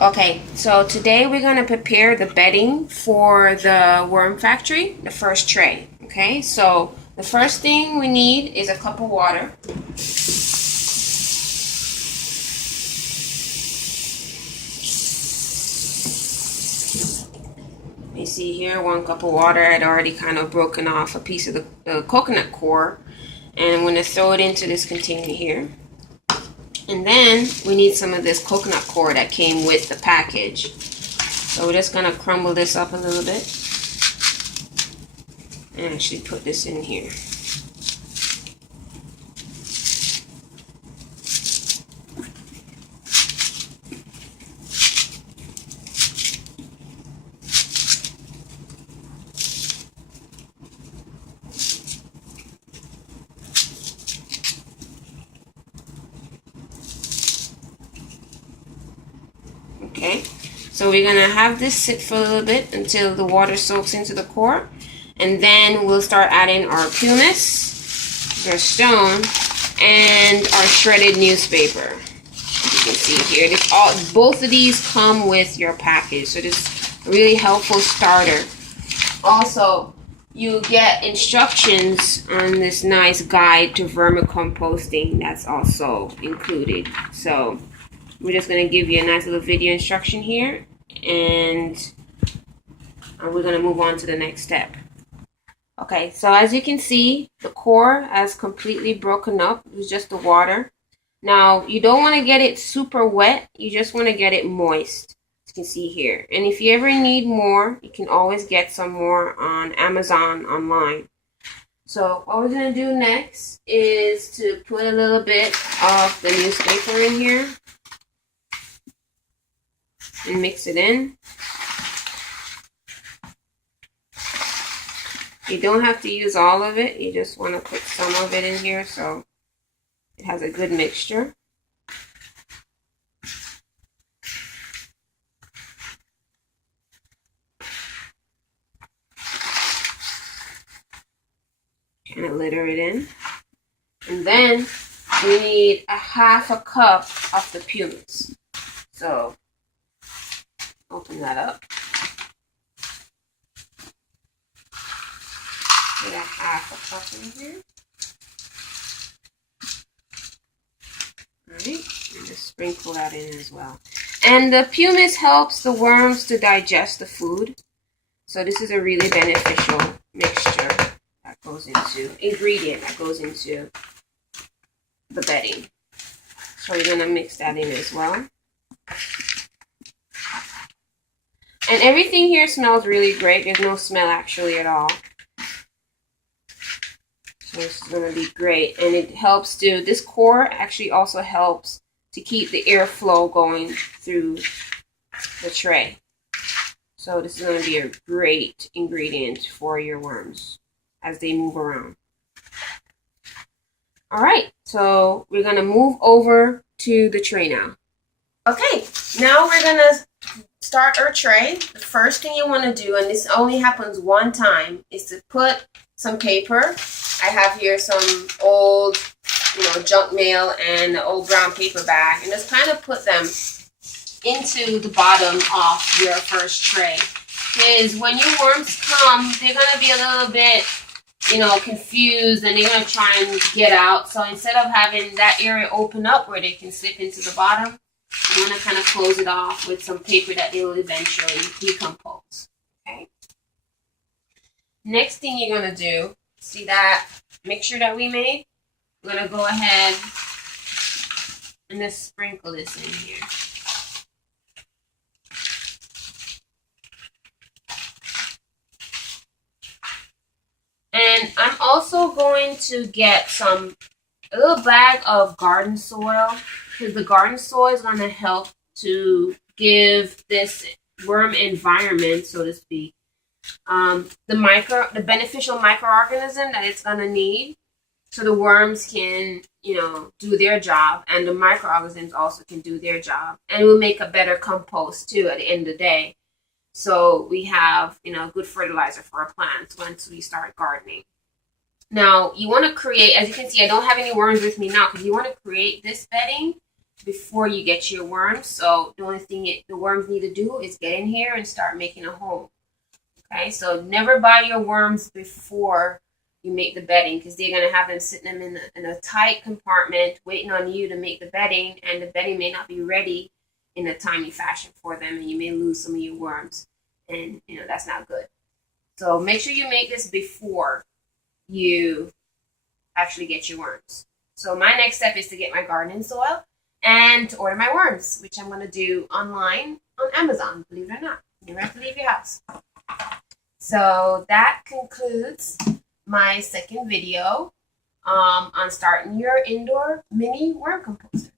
Okay, so today we're going to prepare the bedding for the worm factory, the first tray. Okay, so the first thing we need is a cup of water. You see here, 1 cup of water. I'd already kind of broken off a piece of the coconut core, and I'm going to throw it into this container here. And then we need some of this coconut core that came with the package. So we're just going to crumble this up a little bit and actually put this in here. Okay, so we're gonna have this sit for a little bit until the water soaks into the core, and then we'll start adding our pumice, our stone, and our shredded newspaper. You can see here, both of these come with your package, so this is a really helpful starter. Also, you get instructions on this nice guide to vermicomposting that's also included. So we're just going to give you a nice little video instruction here, and we're going to move on to the next step. Okay, so as you can see, the core has completely broken up. It was just the water. Now, you don't want to get it super wet. You just want to get it moist, as you can see here. And if you ever need more, you can always get some more on Amazon online. So what we're going to do next is to put a little bit of the newspaper in here and mix it in. You don't have to use all of it. You just want to put some of it in here so it has a good mixture. Kind of litter it in. And then we need a 1/2 cup of the pumice. So open that up. Put a 1/2 cup in here. Alright, and just sprinkle that in as well. And the pumice helps the worms to digest the food. So this is a really beneficial ingredient that goes into the bedding. So we're going to mix that in as well. And everything here smells really great. There's no smell actually at all. So this is going to be great. And it helps this core actually also helps to keep the airflow going through the tray. So this is going to be a great ingredient for your worms as they move around. Alright, so we're going to move over to the tray now. Okay, now we're going to start our tray. The first thing you want to do, and this only happens one time, is to put some paper. I have here some old, junk mail and an old brown paper bag, and just kind of put them into the bottom of your first tray. Because when your worms come, they're going to be a little bit, confused, and they're going to try and get out. So instead of having that area open up where they can slip into the bottom, you want to kind of close it off with some paper that they will eventually decompose. Okay. Next thing you're going to do, see that mixture that we made? We're going to go ahead and just sprinkle this in here. And I'm also going to get a little bag of garden soil, because the garden soil is going to help to give this worm environment, so to speak, the beneficial microorganism that it's going to need, so the worms can, do their job, and the microorganisms also can do their job, and it will make a better compost too at the end of the day. So we have, good fertilizer for our plants once we start gardening. Now, you want to create, as you can see, I don't have any worms with me now, because you want to create this bedding before you get your worms. So the only thing the worms need to do is get in here and start making a home. Okay, so never buy your worms before you make the bedding, because they're going to have them sitting them in a tight compartment waiting on you to make the bedding, and the bedding may not be ready in a timely fashion for them, and you may lose some of your worms, and that's not good. So make sure you make this before you actually get your worms. So my next step is to get my gardening soil and to order my worms, which I'm going to do online on Amazon, believe it or not. You don't have to leave your house. So that concludes my second video on starting your indoor mini worm composter.